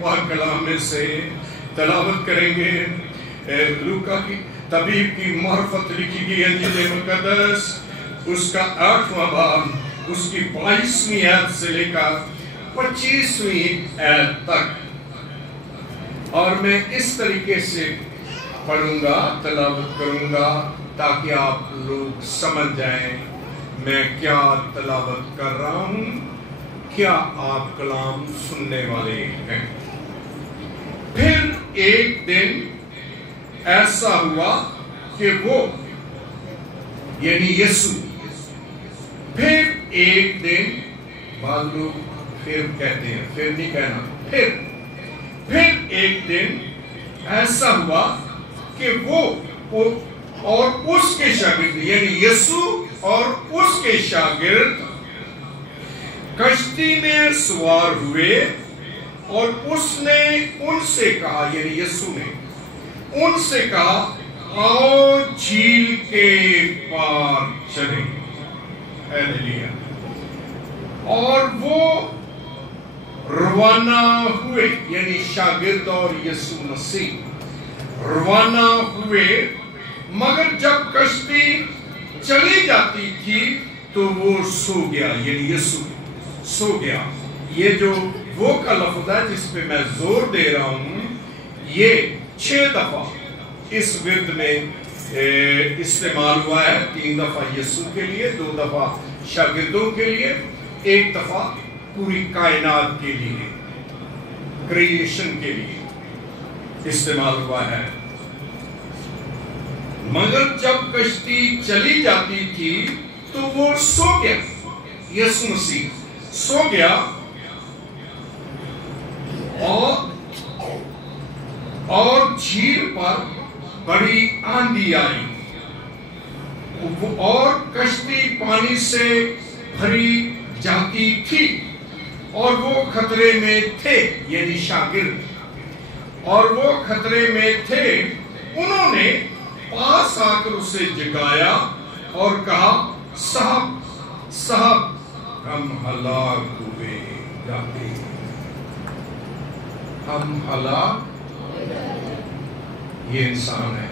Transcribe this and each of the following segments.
پاک کلام میں سے تلاوت کریں گے۔ لوکا کی طبیب کی معرفت لکھی گئی انجیل مقدس، اس کا 8واں باب، اس کی 22ویں آیت سے لے کر 25ویں آیت تک، اور میں اس طریقے سے پڑھوں گا، تلاوت کروں گا تاکہ آپ لوگ سمجھ جائیں میں کیا تلاوت کر رہا ہوں، کیا آپ کلام سننے والے ہیں۔ پھر ایک دن ایسا ہوا کہ وہ یعنی یسوع، پھر ایک دن، بعض لوگ پھر کہتے ہیں، پھر نہیں کہنا، پھر ایک دن ایسا ہوا کہ وہ اور اس کے شاگرد یعنی یسوع اور اس کے شاگرد کشتی میں سوار ہوئے، اور اس نے ان سے کہا، یعنی یسوع نے ان سے کہا، آؤ جھیل کے پار چلیں۔ ہیلیلویا۔ اور وہ روانہ ہوئے، یعنی شاگرد اور یسوع مسیح روانہ ہوئے، مگر جب کشتی چلی جاتی تھی تو وہ سو گیا، یعنی یسوع سو گیا۔ یہ جو وہ کا لفظ ہے جس پہ میں زور دے رہا ہوں، یہ 6 دفعہ اس ورد میں استعمال ہوا ہے، 3 دفعہ یسوع کے لیے، 2 دفعہ شاگردوں کے لیے، 1 دفعہ پوری کائنات کے لیے، کریشن کے لیے استعمال ہوا ہے۔ مگر جب کشتی چلی جاتی تھی تو وہ سو گیا، یسوع مسیح سو گیا، اور جھیل پر بڑی آندھی آئی، اور کشتی پانی سے بھری جاتی تھی، اور وہ خطرے میں تھے، یعنی شاگرد، اور وہ خطرے میں تھے۔ انہوں نے پاس آ کر اسے جگایا اور کہا، صاحب ہم ہلاک ہوئے جاتے ہیں، ہم ہلاک۔ یہ انسان ہے،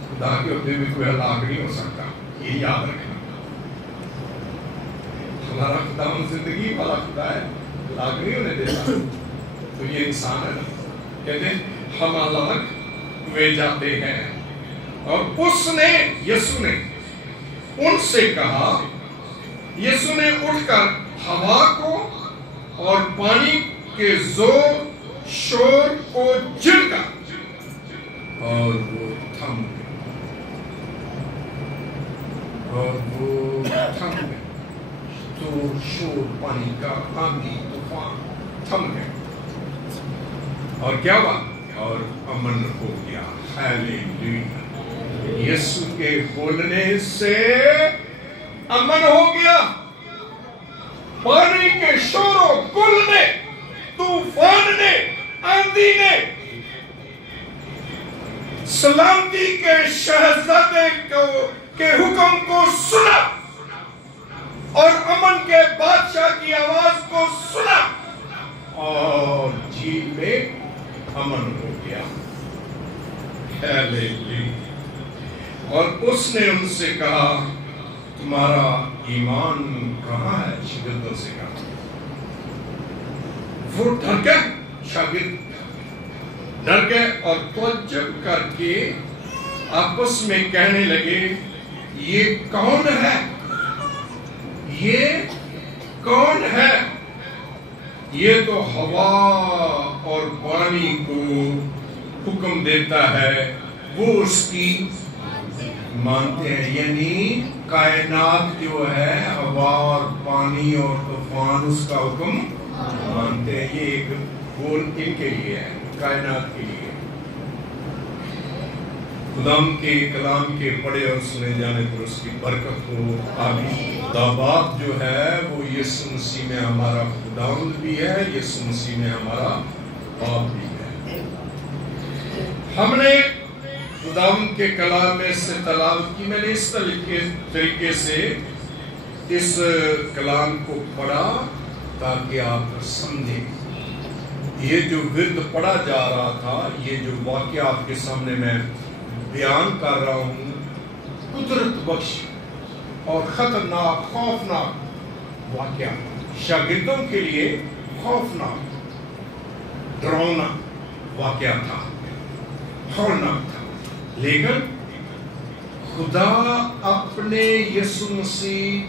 خدا کے ہوتے ہوئے کوئی ہلاک نہیں ہو سکتا، یہ یاد رکھنا۔ ہمارا خدا زندگی والا خدا ہے، ہلاک نہیں ہونے دیتا۔ تو یہ انسان ہے نا، کہتے ہیں ہم ہلاک ہوئے جاتے ہیں۔ اور اس نے، یسوع نے ان سے کہا، یسوع نے اٹھ کر ہوا کو اور پانی کے زور شور کو جھڑکا، اور وہ تھم گئے، تو شور پانی کا، آندھی طوفان تھم گئے، اور کیا ہوا؟ اور امن ہو گیا۔ ہیلیلویا۔ یسوع کے بولنے سے امن ہو گیا۔ پانی کے شور و گل نے، طوفان نے، آندھی نے سلامتی کے شہزادے کے حکم کو سنا، اور امن کے بادشاہ کی آواز کو سنا، اور جھیل میں امن ہو گیا۔ ہیلیلویا۔ اور اس نے ان سے کہا، تمہارا ایمان کہاں ہے؟ شاگردوں سے کہا۔ وہ ڈر گئے، شاگرد ڈر گئے، اور تعجب کر کے آپس میں کہنے لگے، یہ کون ہے؟ یہ کون ہے؟ یہ تو ہوا اور پانی کو حکم دیتا ہے، وہ اس کی مانتے ہیں۔ یعنی کائنات جو ہے، ہوا اور پانی اور طوفان، اس کا حکم مانتے ہیں۔ یہ ایک بول ان کے لیے ہے، کائنات کے لیے۔ خدا کے کلام کے پڑھے اور سنے جانے پر اس کی برکت ہو، آمین۔ خدا باپ جو ہے وہ یسوع مسیح میں ہمارا خداوند بھی ہے، یسوع مسیح میں ہمارا باپ بھی ہے۔ ہم نے خداوند کے کلام میں سے تلاوت کی، میں نے اس طریقے سے اس کلام کو پڑھا تاکہ آپ سمجھیں یہ جو ورد پڑھا جا رہا تھا، یہ جو واقعہ آپ کے سامنے میں بیان کر رہا ہوں، قدرت بخش اور خطرناک خوفناک واقعہ، شاگردوں کے لیے خوفناک ڈراؤنا واقعہ تھا، ہولناک تھا، لیکن خدا اپنے یسوع مسیح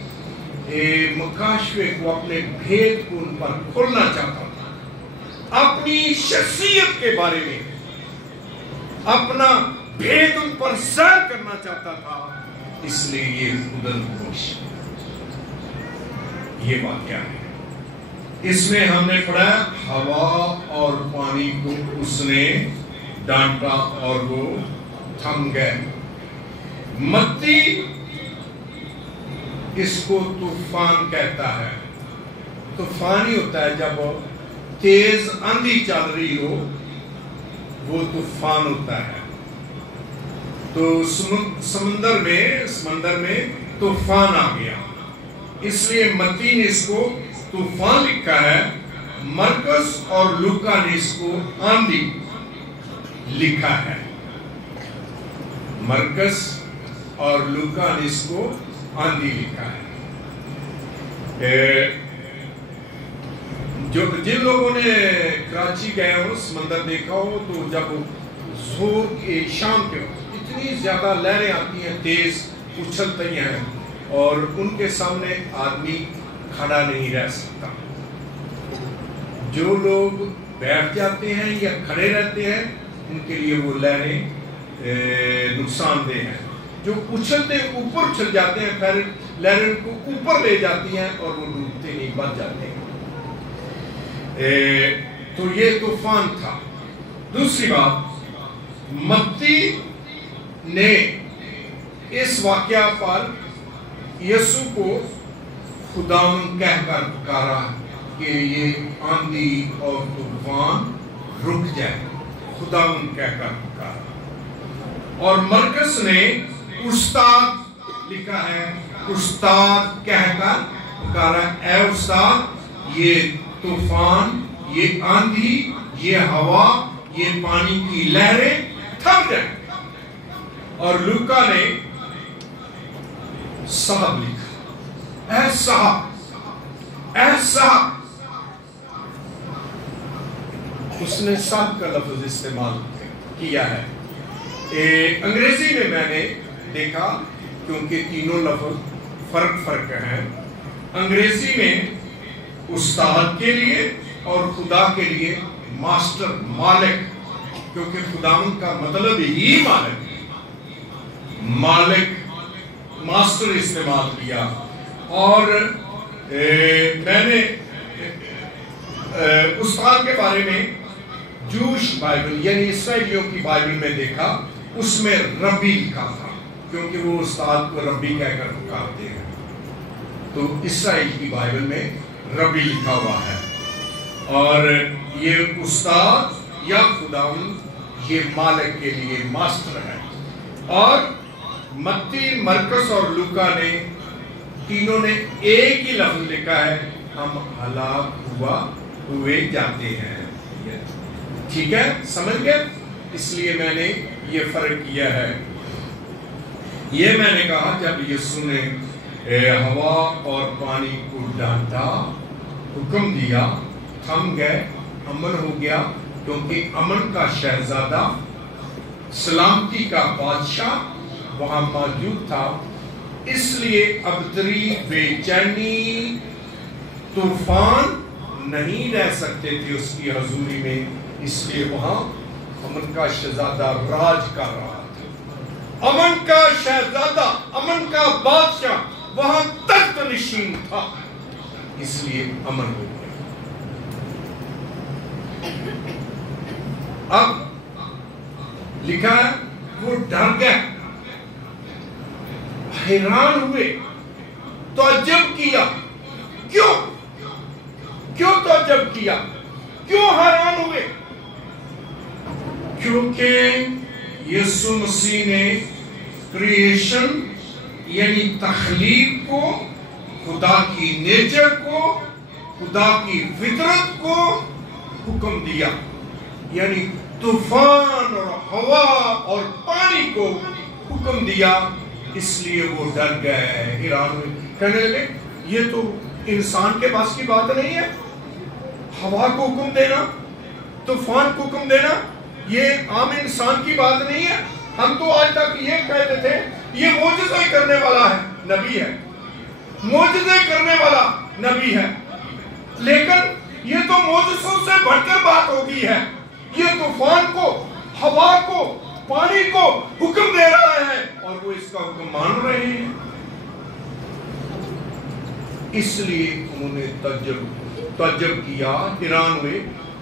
مکاشفے کو، اپنے بھید کو ان پر کھولنا چاہتا تھا، اپنی شخصیت کے بارے میں اپنا بھید ان پر ظاہر کرنا چاہتا تھا، اس لیے یہ قدرت بخش یہ واقعہ ہے۔ اس میں ہم نے پڑھا ہوا اور پانی کو اس نے ڈانٹا اور وہ تھم گئے۔ متی اس کو طوفان کہتا ہے۔ طوفان ہی ہوتا ہے جب تیز آندھی چل رہی ہو، وہ طوفان ہوتا ہے۔ تو سمندر میں طوفان آ گیا، اس لیے متی نے اس کو طوفان لکھا ہے، مرکز اور لوکا نے اس کو آندھی لکھا ہے۔ مرکز اور لوکا نے اس کو آندھی لکھا ہے۔ جن لوگوں نے کراچی گئے ہو، سمندر دیکھا ہو، تو جب زور کے شام کے وقت اتنی زیادہ لہریں آتی ہیں، تیز اچھلتی ہیں، اور ان کے سامنے آدمی کھڑا نہیں رہ سکتا۔ جو لوگ بیٹھ جاتے ہیں یا کھڑے رہتے ہیں، ان کے لیے وہ لہریں نقصان دہ ہیں۔ جو اچھلتے اوپر اچھل جاتے ہیں، پھر لہریں کو اوپر لے جاتی ہیں اور وہ ڈوبتے نہیں، بچ جاتے ہیں۔ تو یہ طوفان تھا۔ دوسری بات، متی نے اس واقعہ پر یسوع کو خداوند کہہ کر پکارا کہ یہ آندھی اور طوفان رک جائے، خداوند کہہ کر پکارا۔ اور مرکز نے استاد لکھا ہے، استاد کہہ کر پکارا، اے استاد یہ طوفان، یہ آندھی، یہ ہوا، یہ پانی کی لہریں تھم جائیں۔ اور لوکا نے صاحب لکھا، اے صاحب، اے صاحب، اس نے صاحب کا لفظ استعمال کیا ہے۔ انگریزی میں نے دیکھا، کیونکہ تینوں لفظ فرق ہیں، انگریزی میں استاد کے لیے اور خدا کے لیے ماسٹر، مالک، کیونکہ خداوند کا مطلب ہی مالک، ماسٹر استعمال کیا۔ اور میں نے استاد کے بارے میں جوش بائبل یعنی اسرائیلیوں کی بائبل میں دیکھا، اس میں ربی لکھا تھا، کیونکہ وہ استاد کو ربی کہہ کر پکارتے ہیں۔ تو اسرائیل کی بائبل میں ربی لکھا ہوا ہے، اور یہ استاد یا خداوند یہ مالک کے لیے ماسٹر ہے۔ اور متی، مرکز اور لوکا نے تینوں نے ایک ہی لفظ لکھا ہے، ہم ہلاک ہوئے جاتے ہیں۔ ٹھیک ہے، سمجھ گئے؟ اس لیے میں نے یہ فرق کیا ہے۔ یہ میں نے کہا جب یسوع نے ہوا اور پانی کو ڈانٹا، حکم دیا، تھم گئے، امن ہو گیا، کیونکہ امن کا شہزادہ، سلامتی کا بادشاہ وہاں موجود تھا۔ اس لیے ابتری، بے چینی، طوفان نہیں رہ سکتے تھے اس کی حضوری میں، اس لیے وہاں امن کا شہزادہ راج کر رہا تھا۔ امن کا شہزادہ، امن کا بادشاہ وہاں تخت نشین تھا، اس لیے امن ہو گیا۔ اب لکھا ہے وہ ڈر گئے، حیران ہوئے، تعجب کیا۔ کیوں تعجب کیا؟ کیوں حیران ہوئے؟ کیونکہ یسوع مسیح نے کریشن یعنی تخلیق کو، خدا کی نیچر کو، خدا کی فطرت کو حکم دیا، یعنی طوفان اور ہوا اور پانی کو حکم دیا، اس لیے وہ ڈر گئے، حیران ہوئے، کہنے لگے یہ تو انسان کے پاس کی بات نہیں ہے، ہوا کو حکم دینا، طوفان کو حکم دینا، یہ عام انسان کی بات نہیں ہے۔ ہم تو آج تک یہ کہتے تھے یہ معجزے کرنے والا ہے، نبی ہے، معجزے کرنے والا نبی ہے، لیکن یہ تو معجزوں سے بڑھ کر بات ہو گئی ہے، یہ طوفان کو، ہوا کو، پانی کو حکم دے رہا ہے اور وہ اس کا حکم مان رہے ہیں۔ اس لیے انہوں نے تعجب کیا، حیران ہوئے،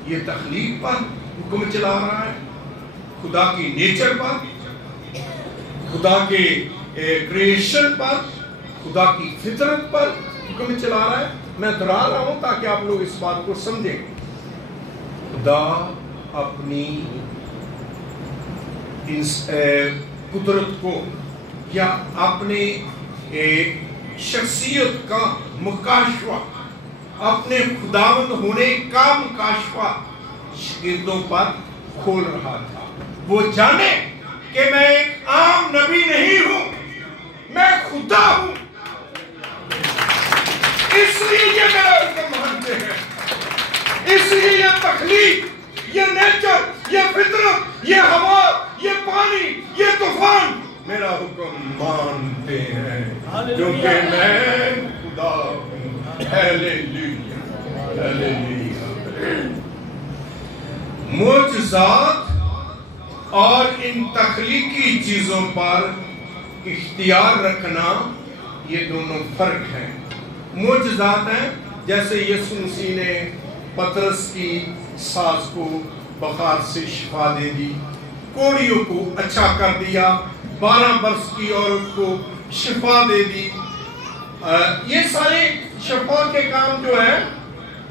یہ تخلیق پر حکم چلا رہا ہے، خدا کی نیچر پر، خدا کے کریشن پر، خدا کی فطرت پر حکم چلا رہا ہے۔ میں دہرا رہا ہوں تاکہ آپ لوگ اس بات کو سمجھیں۔ خدا اپنی قدرت کو یا اپنے شخصیت کا مکاشفہ، اپنے خداوند ہونے کا مکاشفہ شاگردوں پر کھول رہا تھا۔ وہ جانے کہ میں ایک عام نبی نہیں ہوں، میں خدا ہوں، اس لیے یہ میرا حکم مانتے ہیں، اس لیے یہ تخلیق، یہ نیچر، یہ فطرت، یہ ہوا، یہ پانی، یہ طوفان میرا حکم مانتے ہیں، کیونکہ میں خدا ہوں۔ Hallelujah, hallelujah. معجزات اور ان تخلیقی چیزوں پر اختیار رکھنا، یہ دونوں فرق ہیں۔ معجزات ہیں جیسے یسوع مسیح نے پطرس کی ساس کو بخار سے شفا دے دی، کوڑیوں کو اچھا کر دیا، 12 برس کی عورت کو شفا دے دی۔ یہ سارے شفا کے کام جو ہیں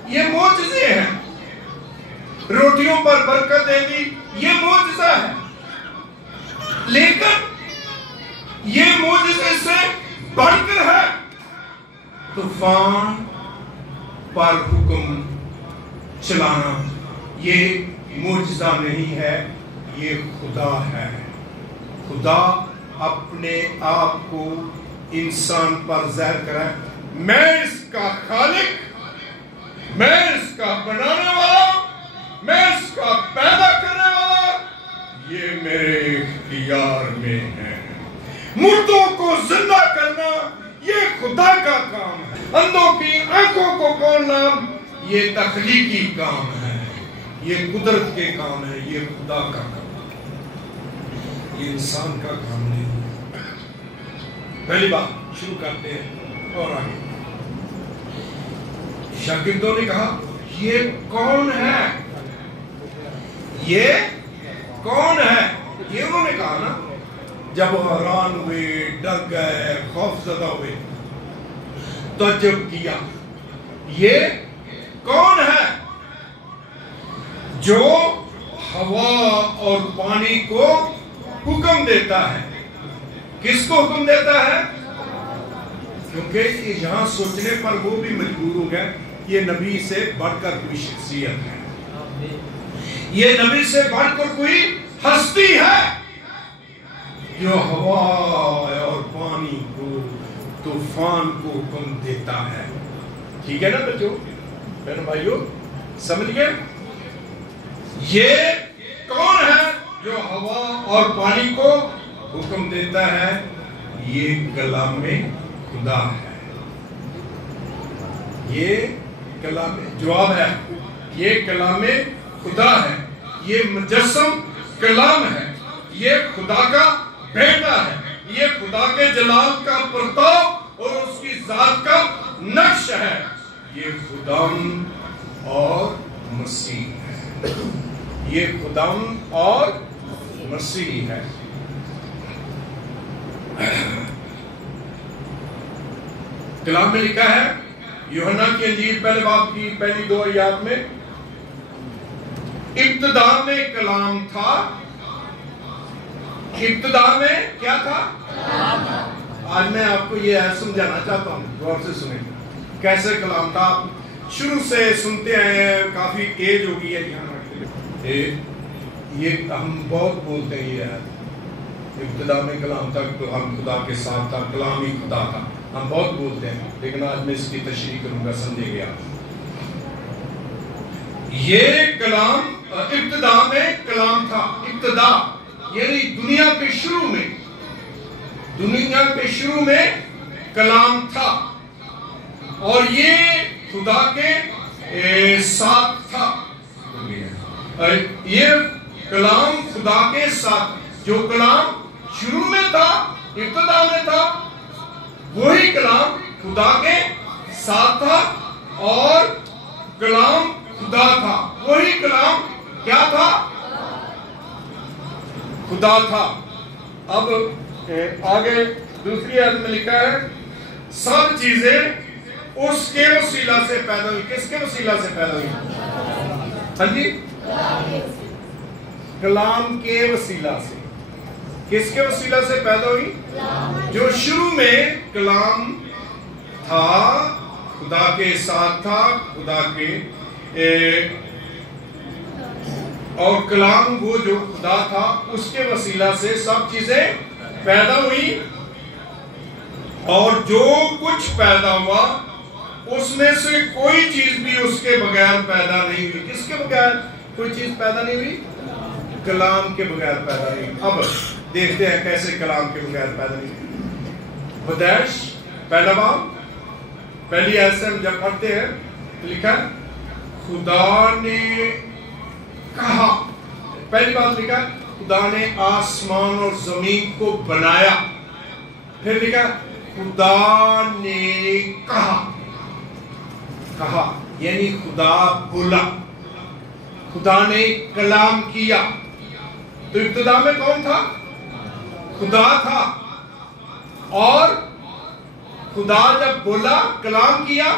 یہ معجزے ہیں۔ روٹیوں پر برکت دے دی، یہ معجزہ ہے، لیکن یہ معجزے سے بڑھ کر ہے۔ طوفان پر حکم چلانا یہ معجزہ نہیں ہے، یہ خدا ہے۔ خدا اپنے آپ کو انسان پر ظاہر کرے، میں اس کا خالق، میں اس کا بنانے والا، میں اس کا پیدا کرنے والا، یہ میرے اختیار میں ہے۔ مردوں کو زندہ کرنا یہ خدا کا کام ہے، اندھوں کی آنکھوں کو کھولنا یہ تخلیقی کام ہے، یہ قدرت کے کام ہے، یہ خدا کا کام ہے، یہ انسان کا کام نہیں ہے۔ پہلی بات شروع کرتے ہیں اور آگے۔ شاگردوں نے کہا یہ کون ہے، یہ کون ہے، یہ انہوں نے کہا نا۔ جب حیران ہوئے، ڈر گئے، خوف زدہ ہوئے، تعجب کیا، یہ کون ہے جو ہوا اور پانی کو حکم دیتا ہے؟ کس کو حکم دیتا ہے؟ کیونکہ یہاں سوچنے پر وہ بھی مجبور ہو گئے، یہ نبی سے بڑھ کر کوئی شخصیت ہے، یہ نبی سے بڑھ کر کوئی ہستی ہے جو ہوا اور پانی کو، طوفان کو حکم دیتا ہے۔ ٹھیک ہے نا بچوں، بہن بھائیو، سمجھ گئے؟ یہ کون ہے جو ہوا اور پانی کو حکم دیتا ہے؟ یہ کلام خدا ہے، یہ کلام، جواب ہے، یہ کلام خدا ہے، یہ مجسم کلام ہے، یہ خدا کا بیٹا ہے، یہ خدا کے جلال کا پرتاپ اور اس کی ذات کا نقش ہے، یہ خداوند اور مسیح ہے، یہ خداوند اور مسیح ہے۔ کلام میں لکھا ہے، یوحنا کی انجیل پہلے باب کی پہلی 2 آیات میں، ابتدا میں کلام تھا۔ ابتدا میں کیا تھا؟ آج میں آپ کو یہ سمجھانا چاہتا ہوں، غور سے سنیں کیسے کلام تھا۔ شروع سے سنتے ہیں، کافی ایج ہو گئی ہے، یہ ہم بہت بولتے ہیں یہ ابتدا میں کلام تھا تو ہم خدا کے ساتھ تھا، کلام ہی خدا تھا، ہم بہت بولتے ہیں، لیکن آج میں اس کی تشریح کروں گا، سمجھے گیا۔ یہ کلام ابتدا میں کلام تھا، ابتدا یعنی دنیا کے شروع میں کلام تھا، اور یہ خدا کے ساتھ تھا، یہ کلام خدا کے ساتھ، جو کلام شروع میں تھا، ابتدا میں تھا، وہی کلام خدا کے ساتھ تھا، اور کلام خدا تھا، وہی کلام کیا تھا؟ خدا تھا۔ اب آگے دوسری آیت میں لکھا ہے سب چیزیں اس کے وسیلہ سے پیدا ہوئی۔ کس کے وسیلہ سے پیدا ہوئی؟ ہاں جی، کلام کے وسیلہ سے۔ کس کے وسیلہ سے پیدا ہوئی؟ جو شروع میں کلام تھا، خدا کے ساتھ تھا، خدا کے اور کلام وہ جو خدا تھا، اس کے وسیلہ سے سب چیزیں پیدا ہوئی، اور جو کچھ پیدا ہوا اس میں سے کوئی چیز بھی اس کے بغیر پیدا نہیں ہوئی۔ کس کے بغیر کوئی چیز پیدا نہیں ہوئی؟ کلام کے بغیر پیدا نہیں ہوئی۔ اب دیکھتے ہیں کیسے کلام کے بغیر پیدا نہیں ہوئی۔ بدیش پہلا باب پہلی آیت سے ہم جب پڑھتے ہیں لکھا ہے خدا نے کہا، پہلی بات لکھا ہے خدا نے آسمان اور زمین کو بنایا، پھر لکھا خدا نے کہا یعنی خدا بولا، خدا نے کلام کیا۔ تو ابتدا میں کون تھا؟ خدا تھا، اور خدا جب بولا، کلام کیا،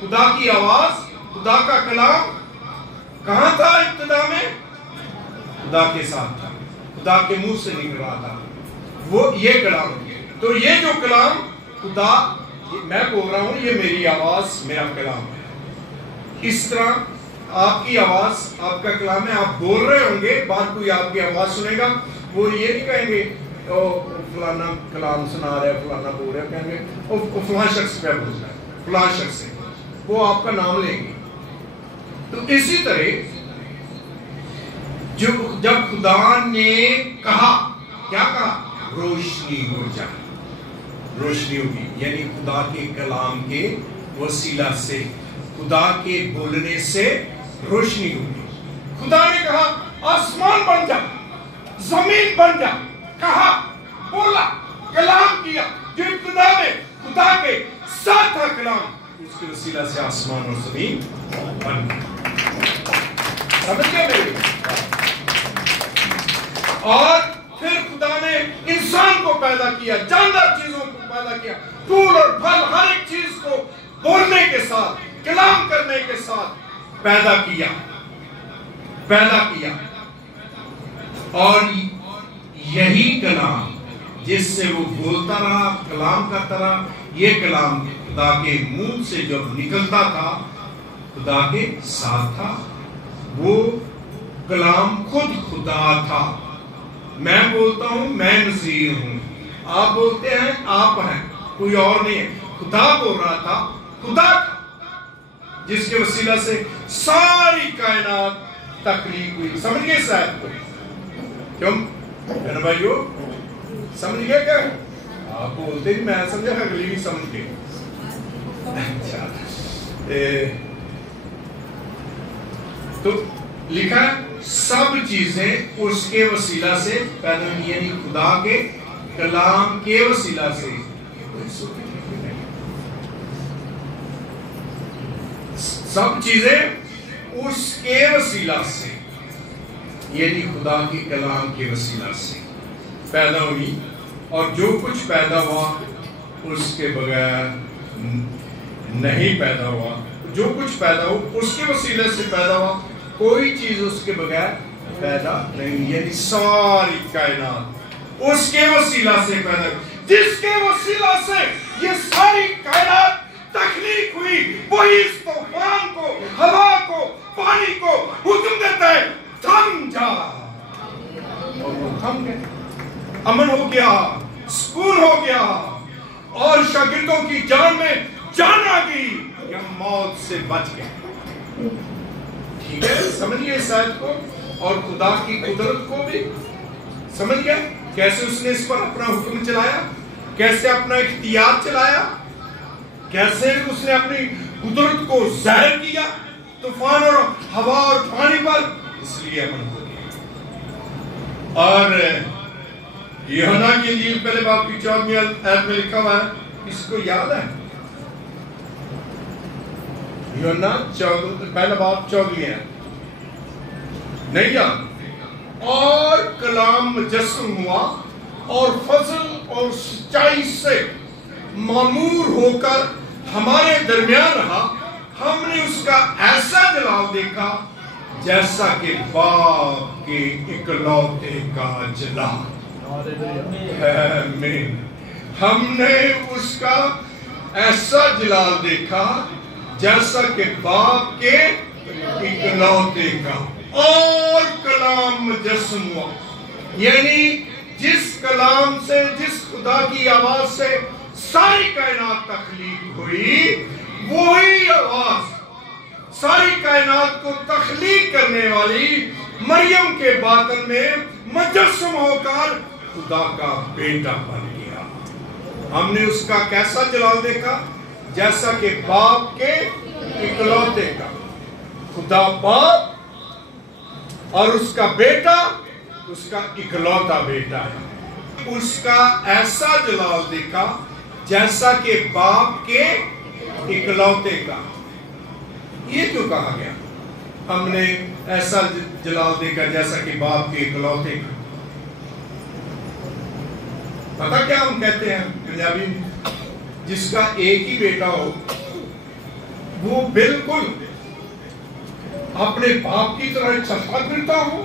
خدا کی آواز، خدا کا کلام کہاں تھا ابتدا میں؟ خدا کے ساتھ تھا، خدا کے منہ سے نکل رہا تھا، وہ یہ کلام۔ تو یہ جو کلام خدا، میں بول رہا ہوں، یہ میری آواز، میرا کلام ہے۔ اس طرح آپ کی آواز آپ کا کلام ہے، آپ بول رہے ہوں گے، بعد کوئی آپ کی آواز سنے گا، وہ یہ نہیں کہیں گے فلانا کلام سنا رہا ہے، فلانا بول رہا ہے، کہیں گے فلاں شخص پہ بول رہا ہے، فلاں شخص سے، وہ آپ کا نام لیں گے۔ تو اسی طرح جب خدا نے کہا، کیا کہا؟ روشنی ہو جائے، روشنی ہوگی، یعنی خدا کے کلام کے وسیلہ سے، خدا کے بولنے سے روشنی ہوگی۔ خدا نے کہا آسمان بن جا، زمین بن جا، کہا، بولا، کلام کیا، جو ابتدا میں خدا کے ساتھ تھا کلام، اس کے وسیلہ سے آسمان اور زمین بن گیا۔ سمجھ گئے میری؟ اور پھر خدا نے انسان کو پیدا کیا، جاندار چیزوں کو پیدا کیا، پھول اور پھل، ہر ایک چیز کو بولنے کے ساتھ، کلام کرنے کے ساتھ پیدا کیا۔ اور یہی کلام جس سے وہ بولتا رہا، کلام کرتا رہا، یہ کلام خدا کے منہ سے جب نکلتا تھا خدا کے ساتھ تھا، وہ کلام خود خدا تھا۔ میں بولتا ہوں میں نذیر ہوں، آپ بولتے ہیں آپ ہیں، کوئی اور نہیں ہے۔ خدا بول رہا تھا، خدا جس کے وسیلہ سے ساری کائنات تخلیق ہوئی۔ سمجھ گئے اس آیت کو؟ کیوں میرے بھائیو سمجھ گئے کیا؟ آپ بولتے ہیں میں سمجھا، اگلی بھی سمجھ گئے۔ اچھا، تو لکھا سب چیزیں اس کے وسیلہ سے پیدا ہوئی، یعنی خدا کے کلام کے وسیلہ سے۔ سب چیزیں اس کے وسیلہ سے، یعنی خدا کے کلام کے وسیلہ سے پیدا ہوئی، اور جو کچھ پیدا ہوا اس کے بغیر نہیں پیدا ہوا۔ جو کچھ پیدا ہو اس کے وسیلے سے پیدا ہوا، کوئی چیز اس کے بغیر پیدا نہیں، یعنی ساری کائنات اس کے وسیلہ سے پیدا ہوئی، جس کے وسیلہ سے یہ ساری کائنات تخلیق ہوئی وہی اس طوفان کو، ہوا کو، پانی کو حکم دیتا ہے تھم جا، اور وہ تھم گئے۔ امن ہو گیا، سکون ہو گیا، اور شاگردوں کی جان میں جان آ گئی کہ ہم موت سے بچ گئے۔ ٹھیک ہے، سمجھئے اس آیت کو اور خدا کی قدرت کو بھی سمجھ گیا، کیسے اس نے اس پر اپنا حکم چلایا، کیسے اپنا اختیار چلایا، کیسے اس نے اپنی قدرت کو ظاہر کیا طوفان اور ہوا اور پانی پر، اس لیے امن ہو گیا۔ اور یوحنا کی انجیل پہلے باب کی 14ویں آیت میں لکھا ہوا ہے، اس کو یاد ہے؟ یوحنا پہلا باب 14ویں آیت نہیں یاد؟ اور کلام مجسم ہوا اور فضل اور سچائی سے معمور ہو کر ہمارے درمیان رہا، ہم نے اس کا ایسا جلال دیکھا جیسا کہ باپ کے اکلوتے کا جلال۔ آمین۔ ہم نے اس کا ایسا جلال دیکھا جیسا کہ باپ کے اکلوتے کا، اور کلام مجسم ہوا، یعنی جس کلام سے، جس خدا کی آواز سے ساری کائنات تخلیق ہوئی، وہی آواز ساری کائنات کو تخلیق کرنے والی مریم کے باطن میں مجسم ہو کر خدا کا بیٹا بن گیا۔ ہم نے اس کا کیسا جلال دیکھا؟ جیسا کہ باپ کے اکلوتے کا۔ خدا باپ اور اس کا بیٹا اس کا اکلوتا بیٹا ہے۔ اس کا ایسا جلال دیکھا جیسا کہ باپ کے اکلوتے کا۔ یہ کیوں کہا گیا ہم نے ایسا جلال دیکھا جیسا کہ باپ کے اکلوتے کا؟ پتہ کیا ہم کہتے ہیں پنجابی میں؟ جس کا ایک ہی بیٹا ہو وہ بالکل اپنے باپ کی طرح چلتا پھرتا ہو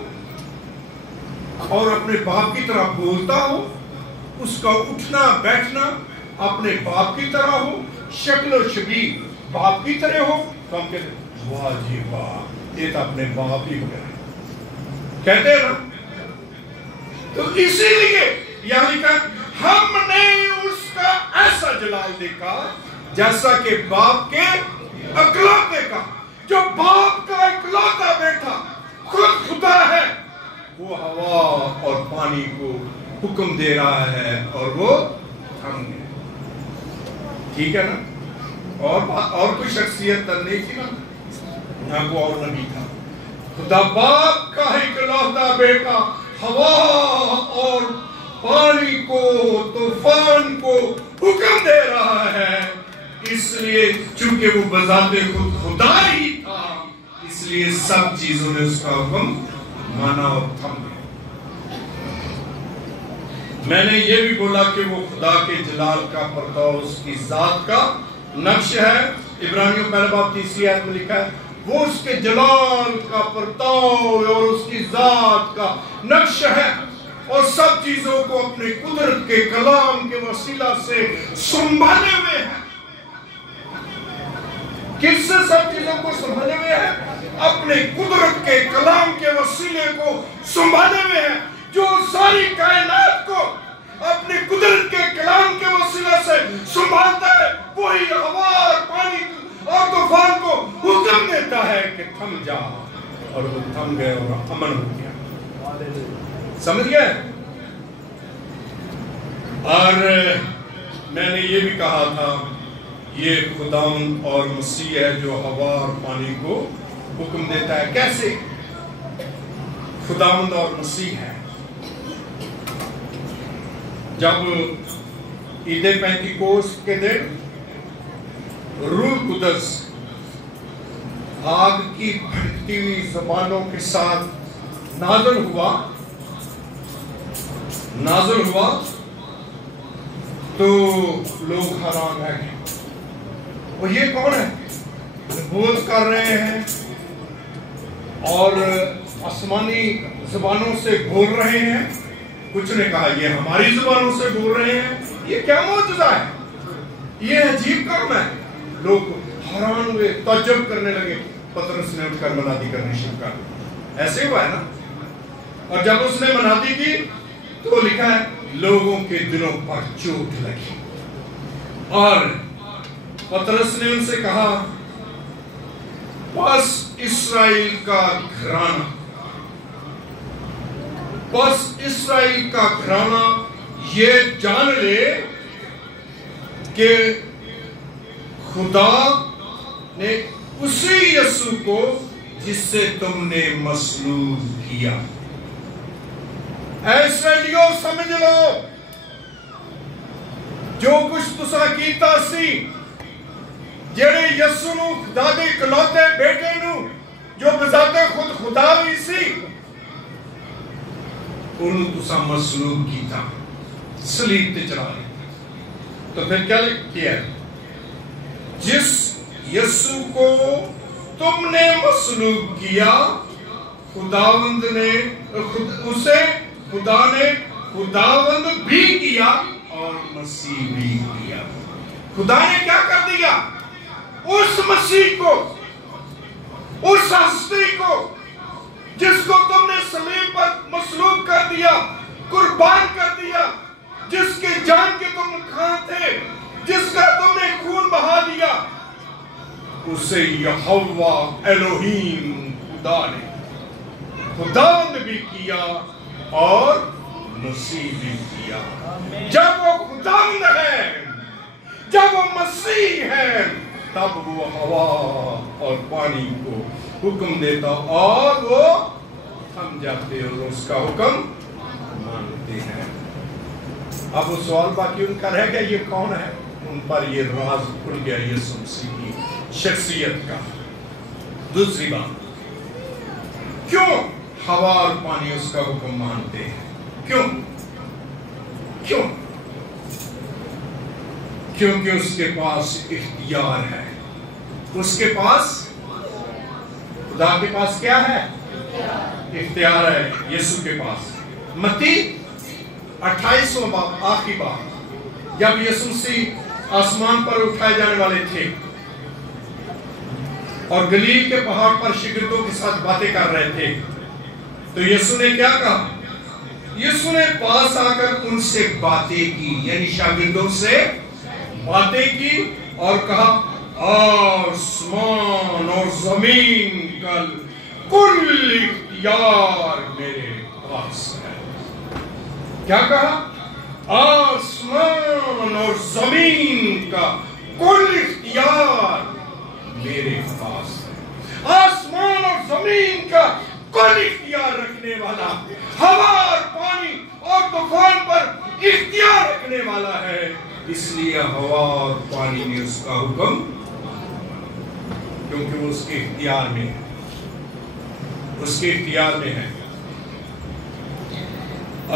اور اپنے باپ کی طرح بولتا ہو، اس کا اٹھنا بیٹھنا اپنے باپ کی طرح ہو، شکل و شبیہ باپ کی طرح ہو، تو ہم کہتے ہیں واہ جی واہ، یہ تو اپنے باپ ہی ہو گیا، کہتے ہیں نا؟ تو اسی لیے یہاں لکھا ہم نے اس کا ایسا جلال دیکھا جیسا کہ باپ کے اکلوتے کا۔ جو باپ کا اکلوتا بیٹا خود خدا ہے، وہ ہوا اور پانی کو حکم دے رہا ہے اور وہ تھم گئے۔ ٹھیک ہے نا؟ اور کوئی شخصیت نہیں تھی نا، یہاں کو اور نبی تھا۔ خدا باپ کا اکلوتا بیٹا ہوا اور پانی کو، طوفان کو حکم دے رہا ہے، اس لیے چونکہ وہ بذات خود خدا ہی تھا، اس لیے سب چیزوں نے اس کا حکم مانا اور تھم گیا۔ میں نے یہ بھی بولا کہ وہ خدا کے جلال کا پرتاؤ اس کی ذات کا نقش ہے۔ عبرانیوں پہلا باب 3 آیت میں لکھا ہے وہ اس کے جلال کا پرتاؤ اور اس کی ذات کا نقش ہے، اور سب چیزوں کو اپنے قدرت کے کلام کے وسیلہ سے سنبھالے ہوئے ہیں۔ کس سے سب چیزوں کو سنبھالے ہوئے ہیں؟ اپنے قدرت کے کلام کے وسیلے کو سنبھالے ہوئے ہیں، جو ساری کائنات کو اپنے قدرت کے کلام کے وسیلے سے سنبھالتا ہے، وہی ہوا اور پانی اور طوفان کو حکم دیتا ہے کہ تھم جا، اور وہ تھم گئے اور امن ہو گیا۔ سمجھ گئے؟ اور میں نے یہ بھی کہا تھا یہ خداوند اور مسیح ہے جو ہوا اور پانی کو حکم دیتا ہے۔ کیسے؟ خداوند اور مسیح ہے۔ جب عید پینتیکوست کے دن روح القدس آگ کی بھڑکتی ہوئی زبانوں کے ساتھ نازل ہوا تو لوگ حیران رہ گئے، اور یہ کون ہے؟ نبوت کر رہے ہیں اور آسمانی زبانوں سے بول رہے ہیں۔ کچھ نے کہا یہ ہماری زبانوں سے بول رہے ہیں، یہ کیا معجزہ ہے، یہ عجیب کام ہے۔ لوگ حیران ہوئے، تعجب کرنے لگے. پطرس نے اٹھ کر منادی کرنی شروع کر دی. ایسے ہوا ہے نا. اور جب اس نے منادی کی تو لکھا ہے لوگوں کے دلوں پر چوٹ لگی. اور پطرس نے ان سے کہا بس اسرائیل کا گھرانہ، بس اسرائیل کا گھرانہ یہ جان لے کہ خدا نے اسی یسوع کو جس سے تم نے مصلوب کیا. اے اسرائیلیوں سمجھ لو جو کچھ تسا کیتا سی، جڑے یسوع نو خدا دے اکلوتے بیٹے نو جو بذات خود خدا بھی سی، انہوں تسا مصلوب کیتا، صلیب تے چڑھا لیا. تو پھر کیا کیا ہے؟ جس یسوع کو تم نے مصلوب کیا، خداوند نے اسے خدا نے خداوند بھی کیا اور مسیح بھی کیا. خدا نے کیا کر دیا؟ اس مسیح کو، اس ہستی کو جس کو تم نے صلیب پر مصلوب کر دیا، قربان کر دیا، جس کے جان کے تم کھاں تھے، جس کا تم نے خون بہا دیا، اسے یہوہ الوہیم خدا نے خداوند بھی کیا اور مسیح بھی کیا. جب وہ خداوند ہے، جب وہ مسیح ہے، تب وہ ہوا اور پانی کو حکم دیتا اور وہ تھم جاتے اور اس کا حکم مانتے ہیں. اب وہ سوال باقی ان کا رہ گیا یہ کون ہے؟ ان پر یہ راز کھل گیا یسوع مسیح کی شخصیت کا. دوسری بات، کیوں ہوا اور پانی اس کا حکم مانتے ہیں؟ کیوں؟ کیونکہ اس کے پاس اختیار ہے. اس کے پاس، خدا کے پاس کیا ہے؟ اختیار ہے یسوع کے پاس. متی 28واں باب، آخری باب، جب یسوع مسیح آسمان پر اٹھائے جانے والے تھے اور گلیل کے پہاڑ پر شاگردوں کے ساتھ باتیں کر رہے تھے، تو یسوع نے کیا کہا؟ یسوع نے پاس آ کر ان سے باتیں کی، یعنی شاگردوں سے باتیں کی اور کہا آسمان اور زمین کا کل اختیار میرے پاس ہے. کیا کہا؟ آسمان اور زمین کا کل اختیار میرے پاس ہے. آسمان اور زمین کا کل اختیار رکھنے والا، ہوا اور پانی اور طوفان پر اختیار رکھنے والا ہے. اس لیے ہوا اور پانی نے اس کا حکم، کیونکہ وہ اس کے اختیار میں ہے، اس کے اختیار میں ہے.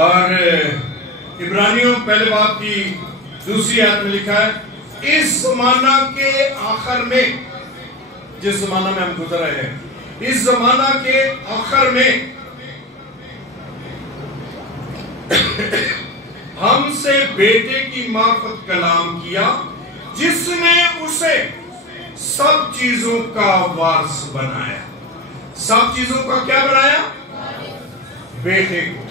اور عبرانیوں پہلے باب کی دوسری آیت میں لکھا ہے اس زمانہ کے آخر میں، جس زمانہ میں ہم گزر رہے ہیں، اس زمانہ کے آخر میں ہم سے بیٹے کی معرفت کلام کیا، جس نے اسے سب چیزوں کا وارث بنایا. سب چیزوں کا کیا بنایا؟ بیٹے کو.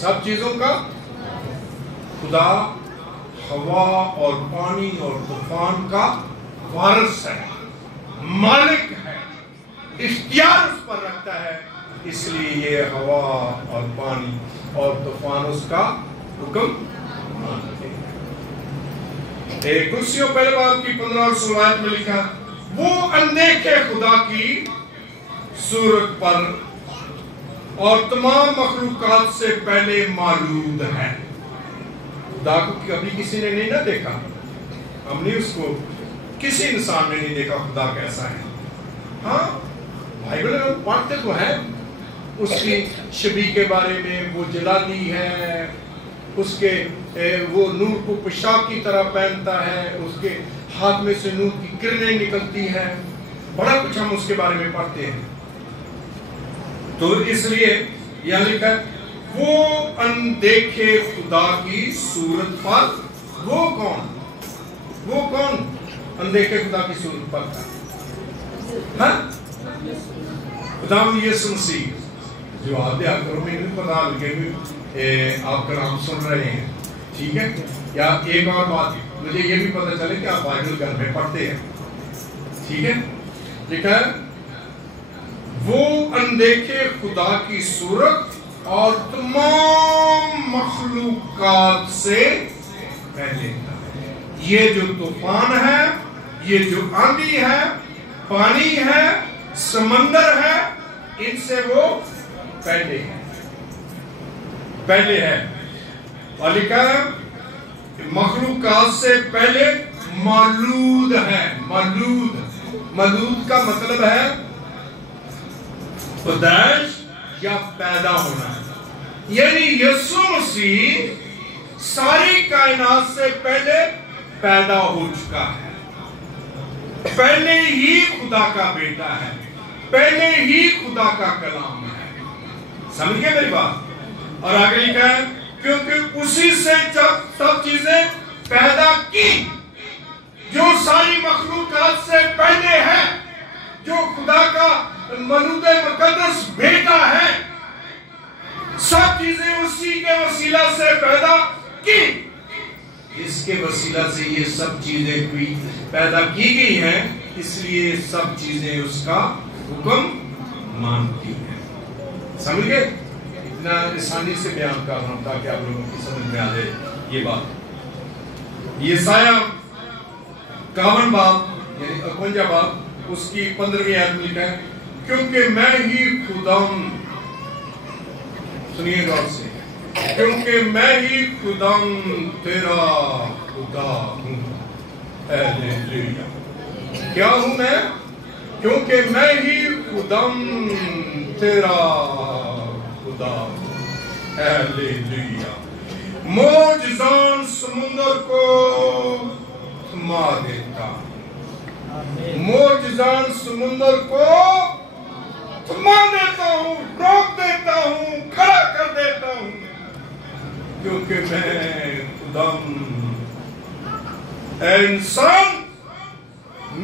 سب چیزوں کا خدا ہوا اور پانی اور طوفان کا وارث ہے، مالک ہے، اختیار اس پر رکھتا ہے. اس لیے یہ ہوا اور پانی اور طوفان اس کا حکم مانتے ہیں. کرسیوں پہلے باب کی 15 اور 16 آیت میں لکھا وہ اندیکھے خدا کی صورت پر اور تمام مخلوقات سے پہلے موجود ہے. خدا کو کبھی کسی نے نہیں نہ دیکھا، ہم نے اس کو، کسی انسان نے نہیں دیکھا خدا کیسا ہے. ہاں بائبل میں پڑھتے تو ہیں اس کی شبیہ کے بارے میں، وہ جلالی ہے، اس کے وہ نور کو پوشاک کی طرح پہنتا ہے، اس کے ہاتھ میں سے نور کی کرنیں نکلتی ہیں، بڑا کچھ ہم اس کے بارے میں پڑھتے ہیں. تو اس لیے یہاں لکھا ہے وہ اندیکھے خدا کی صورت پر. وہ کون؟ وہ کون؟ اندیکھے خدا کی صورت پر تھا؟ ہاں خداوند یسوع مسیح جواب دیا کرو، میں نہیں پتا لگے بھی آپ کا نام سن رہے ہیں، ٹھیک ہے؟ یا ایک اور بات مجھے یہ بھی پتا چلے کہ آپ بائبل گھر میں پڑھتے ہیں، ٹھیک ہے؟ لکھا ہے وہ اندیکھے خدا کی صورت اور تمام مخلوقات سے پہلے تھا۔ یہ جو طوفان ہے، یہ جو آندھی ہے، پانی ہے، سمندر ہے، ان سے وہ پہلے ہے، پہلے ہے۔ اور لکھا ہے مخلوقات سے پہلے مولود ہے۔ مولود کا مطلب ہے پیدائش یا پیدا ہونا، یعنی یسوع مسیح ساری کائنات سے پہلے پیدا ہو چکا ہے، پہلے ہی خدا کا بیٹا ہے، پہلے ہی خدا کا کلام ہے۔ سمجھ گئے میری بات؟ اور آگے لکھا ہے کیونکہ اسی سے جب سب چیزیں پیدا کی، جو ساری مخلوقات سے پہلے ہے، جو خدا کا مولود مقدس بیٹا ہے، سب چیزیں اسی کے وسیلہ سے پیدا کی۔ اس کے وسیلہ سے یہ سب چیزیں پیدا کی گئی ہیں، اس لیے سب چیزیں اس کا حکم مانتی ہیں۔ سمجھ گئے؟ اتنا آسانی سے بیان کر رہا ہوں تاکہ آپ لوگوں کی سمجھ میں آ جائے یہ بات۔ یسایہ 51 باب یعنی 51 باب اس کی 15ویں آیت میں لکھا ہے کیونکہ میں ہی خداوند، سنیے غور سے، کیونکہ میں ہی خداوند تیرا خدا ہوں۔ ہیلیلویا۔ کیا ہوں میں؟ کیونکہ میں ہی خداوند تیرا خدا ہوں۔ ہیلیلویا۔ معجزان سمندر کو تھما دیتا ہوں، معجزان سمندر کو تھما دیتا ہوں، روک دیتا ہوں، کھڑا کر دیتا ہوں، کیونکہ میں خدا ہوں۔ اے انسان،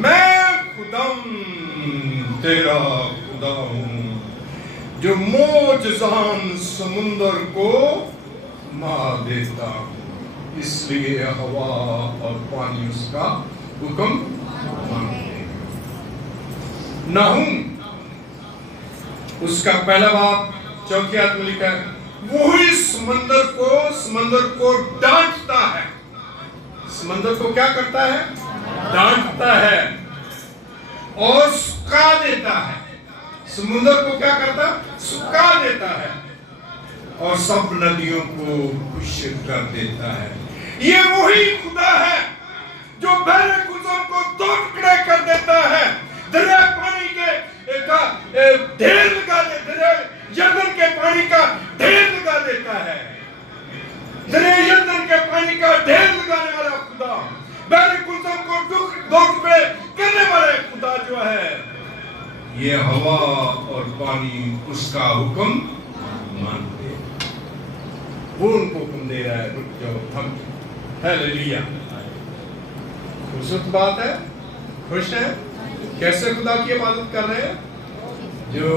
میں خدا ہوں، تیرا خدا ہوں، جو معجزان سمندر کو تھما دیتا ہوں۔ اس لیے ہوا اور پانی اس کا حکم مانتے ہیں۔ نحوم اس کا پہلا باب 4 آیت میں لکھا ہے وہی سمندر کو ڈانٹتا ہے۔ سمندر کو کیا کرتا ہے؟ ڈانٹتا ہے اور سکھا دیتا ہے۔ سمندر کو کیا کرتا ہے؟ سکھا دیتا ہے اور سب ندیوں کو خشک کر دیتا ہے۔ یہ وہی خدا ہے جو بحر قزح کو 2 ٹکڑے کر دیتا ہے، دریا پانی کے ڈھیر لگا دیتا ہے، یردن کے پانی کا ڈھیر لگا دیتا ہے۔ دریا یردن کے پانی کا ڈھیر لگانے والا خدا، بحر قزح کو 2 ٹکڑے کرنے والے خدا جو ہے، یہ ہوا اور پانی اس کا حکم مانتے ہیں۔ وہ ان کو حکم دے رہا ہے رک جاؤ، تھم جاؤ۔ ہیلیلویا۔ خوبصورت بات ہے، خوش ہیں؟ کیسے خدا کی عبادت کر رہے ہیں؟ جو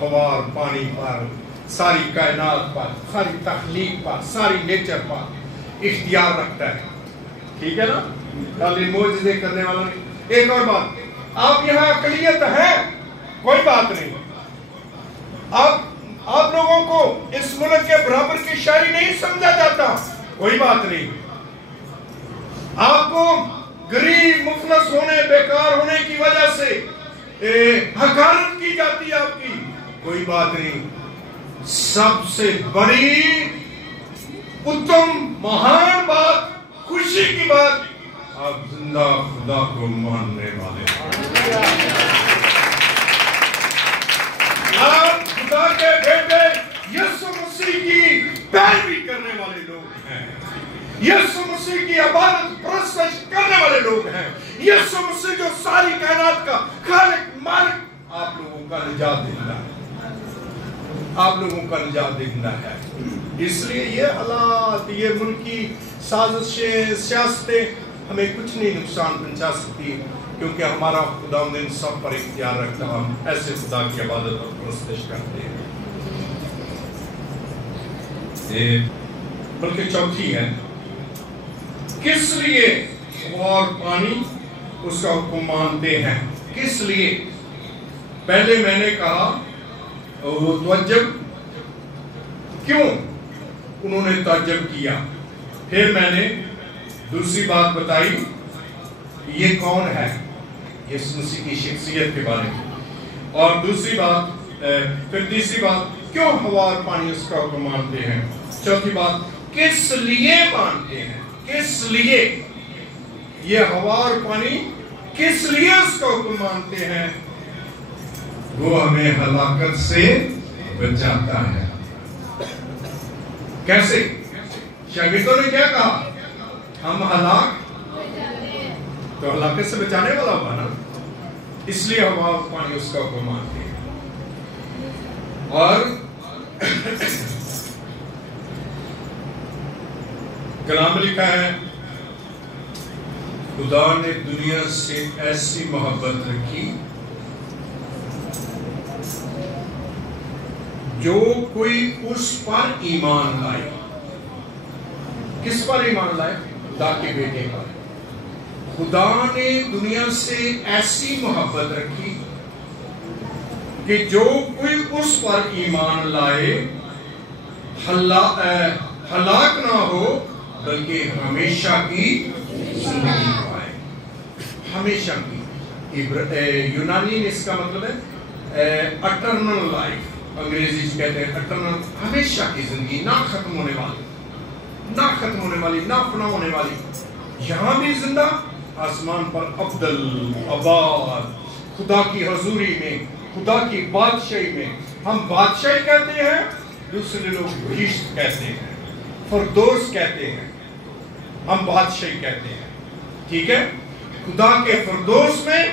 ہوا اور پانی پر، ساری کائنات پر، ساری تخلیق پر، ساری نیچر پر اختیار رکھتا ہے، ٹھیک ہے نا؟ خالی معجزے کرنے والا نہیں۔ ایک اور بات، آپ یہاں اقلیت ہیں، کوئی بات نہیں، آپ لوگوں کو اس ملک کے برابر کی شہری نہیں سمجھا جاتا، کوئی بات نہیں، آپ کو غریب مفلس ہونے، بیکار ہونے کی وجہ سے حقارت کی جاتی ہے آپ کی، کوئی بات نہیں۔ سب سے بڑی اتم مہان بات، خوشی کی بات، آپ زندہ خدا کو ماننے والے ہیں، آپ خدا کے بیٹے یسوع مسیح کی پیروی کرنے والے لوگ ہیں، یسوع مسیح کی عبادت پرستش کرنے والے لوگ ہیں، یسوع مسیح جو ساری کائنات کا خالق مالک آپ لوگوں کا نجات دہندہ ہے، آپ لوگوں کا نجات دہندہ ہے۔ اس لیے یہ حالات، یہ ملکی سازشیں، سیاستیں ہمیں کچھ نہیں نقصان پہنچا سکتی، کیونکہ ہمارا خداوند ان سب پر اختیار رکھتا، ہم ایسے خدا کی عبادت اور پرستش کرتے ہیں۔ بلکہ چوتھی ہے، کس لیے اور پانی اس کا حکم مانتے ہیں؟ کس لیے؟ پہلے میں نے کہا وہ تعجب، کیوں انہوں نے تعجب کیا؟ پھر میں نے دوسری بات بتائی، یہ کون ہے، یسوع مسیح کی شخصیت کے بارے میں، اور دوسری بات پھر تیسری بات، کیوں ہوا اور پانی اس کا حکم مانتے ہیں؟ چوتھی بات، کس لیے مانتے ہیں؟ کس لیے یہ ہوا اور پانی کس لیے اس کا حکم مانتے ہیں؟ وہ ہمیں ہلاکت سے بچاتا ہے۔ کیسے؟ شاگردوں نے کیا کہا؟ ہم ہلاک، تو ہلاکت سے بچانے والا ہوگا نا، اس لیے ہوا اور پانی اس کا حکم مانتے ہیں۔ اور کلام میں لکھا ہے، خدا نے دنیا سے ایسی محبت رکھی جو کوئی اس پر ایمان لائے۔ کس پر ایمان لائے؟ خدا کے بیٹے پر۔ خدا نے دنیا سے ایسی محبت رکھی کہ جو کوئی اس پر ایمان لائے ہلاک نہ ہو بلکہ ہمیشہ کی زندگی پائے۔ ہمیشہ کی، یونانی میں اس کا مطلب ہے اٹرنل لائف، انگریزی سے کہتے ہیں اٹرنل، ہمیشہ کی زندگی، نہ ختم ہونے والی، نہ ختم ہونے والی، نہ فنا ہونے والی، یہاں بھی زندہ، آسمان پر ابدل آباد، خدا کی حضوری میں، خدا کی بادشاہی میں۔ ہم بادشاہی کہتے ہیں، دوسرے لوگ بہشت کہتے ہیں، فردوس کہتے ہیں، ہم بادشاہی کہتے ہیں، ٹھیک ہے؟ خدا کے فردوس میں،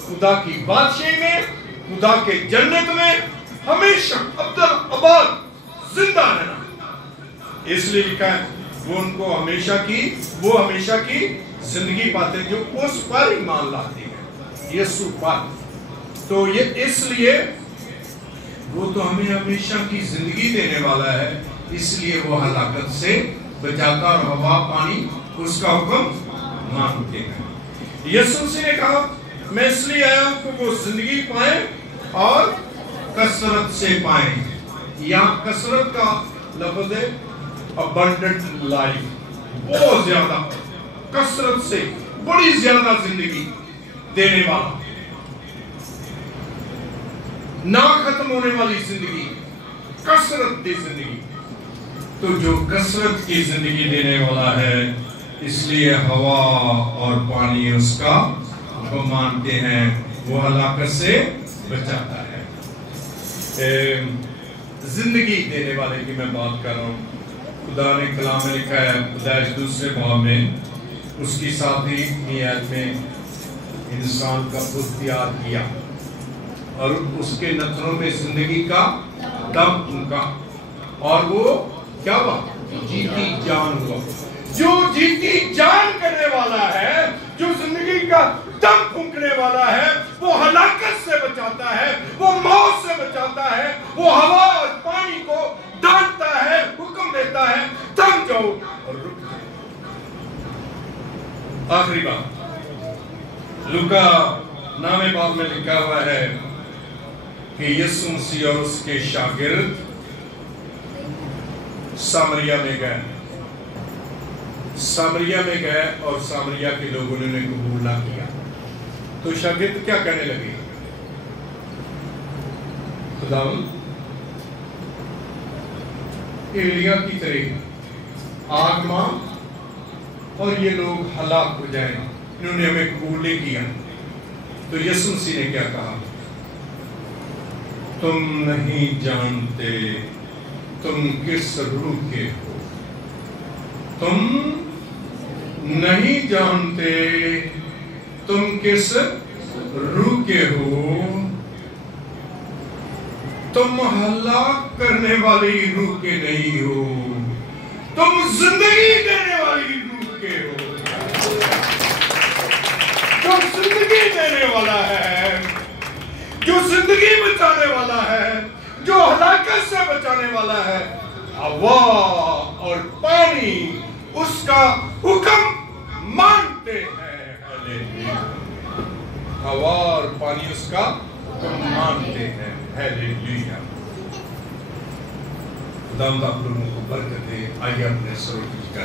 خدا کی بادشاہی میں، خدا کے جنت میں ہمیشہ ابدل آباد زندہ رہنا۔ اس لیے لکھا ہے وہ ان کو ہمیشہ کی زندگی پاتے ہیں جو اس پر ایمان لاتے ہیں، یسوع پر۔ تو یہ اس لیے وہ تو ہمیں ہمیشہ کی زندگی دینے والا ہے، اس لیے وہ ہلاکت سے بچاتا، اور ہوا پانی اس کا حکم مانتے ہیں۔ یسوع مسیح نے کہا میں اس لیے آیا ہوں کہ وہ زندگی پائیں اور کثرت سے پائیں۔ یہاں کثرت کا لفظ ہے abundant life، بہت زیادہ، کثرت سے، بڑی زیادہ زندگی دینے والا، نہ ختم ہونے والی زندگی، کثرت کی زندگی۔ تو جو کثرت کی زندگی دینے والا ہے، اس لیے ہوا اور پانی اس کا حکم مانتے ہیں، وہ ہلاکت سے بچاتا ہے۔ زندگی دینے والے کی میں بات کر رہا ہوں۔ خدا نے کلام میں لکھا ہے، پیدائش دوسرے باب میں، اس کی 7ویں آیت میں، انسان کا بت تیار کیا اور اس کے نتنوں میں زندگی کا دم پھونکا، اور وہ کیا ہوا؟ جیتی جان ہوا۔ جو جیتی جان کرنے والا ہے، جو زندگی کا دم پھونکنے والا ہے، وہ ہلاکت سے بچاتا ہے، وہ موت سے بچاتا ہے، وہ ہوا اور پانی کو ڈانٹتا ہے، حکم دیتا ہے تھم جاؤ اور رک جاؤ۔ آخری بات، لوکا نامے باب میں لکھا ہوا ہے کہ یسوع مسیح اور اس کے شاگرد سامریہ میں گئے، اور سامریہ کے لوگوں نے انہیں قبول نہ کیا۔ تو شاگرد کیا کہنے لگے؟ خداوند ایلیا کی طرح آگ ماں اور یہ لوگ ہلاک ہو جائیں، انہوں نے ہمیں قبول نہیں کیا۔ تو یسوع مسیح نے کیا کہا؟ تم نہیں جانتے تم کس روح کے ہو، تم نہیں جانتے تم کس روح کے ہو، تم ہلاک کرنے والی روح کے نہیں ہو، تم زندگی دینے والی روح کے ہو۔ زندگی دینے والا ہے، جو زندگی بچانے والا ہے، جو ہلاکت سے بچانے والا ہے۔ ہوا اور پانی اس کا حکم مانتے ہیں۔ ہیلیلویا۔ ہوا اور پانی اس کا حکم مانتے ہیں۔ ہیلیلویا۔ خداوند آپ لوگوں کو برکت دے۔ آئیے اپنے سروں کی جگہ